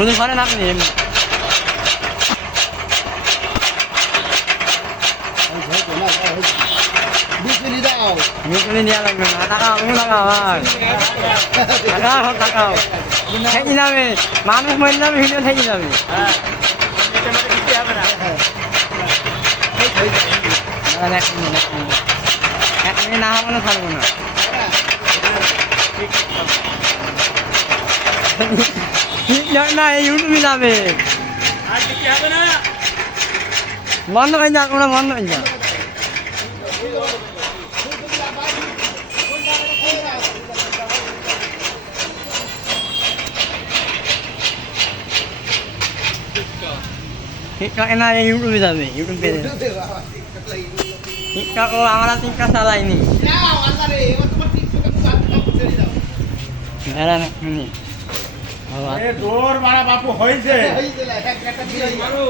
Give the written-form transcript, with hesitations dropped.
বুঝতে পারেন আপনি মিটুনি দেওয়া লাগবে না টাকাও লাগাও টাকাও থেকে যাবে মানুষ মরে যাবে ভিডিও থেকে যাবে এক মিনিট না হবে না থাকবো না না ইউটিউবে যাবে বন্ধ হয়ে যাক ওরা বন্ধ হয়ে যাক টিকটক না ইউটিউবে যাবে ইউটিউব পেজে টিকটক ও আমরা টিকটক চালাইনি দাঁড়ান তোর বাড়া বাপু হয়েছে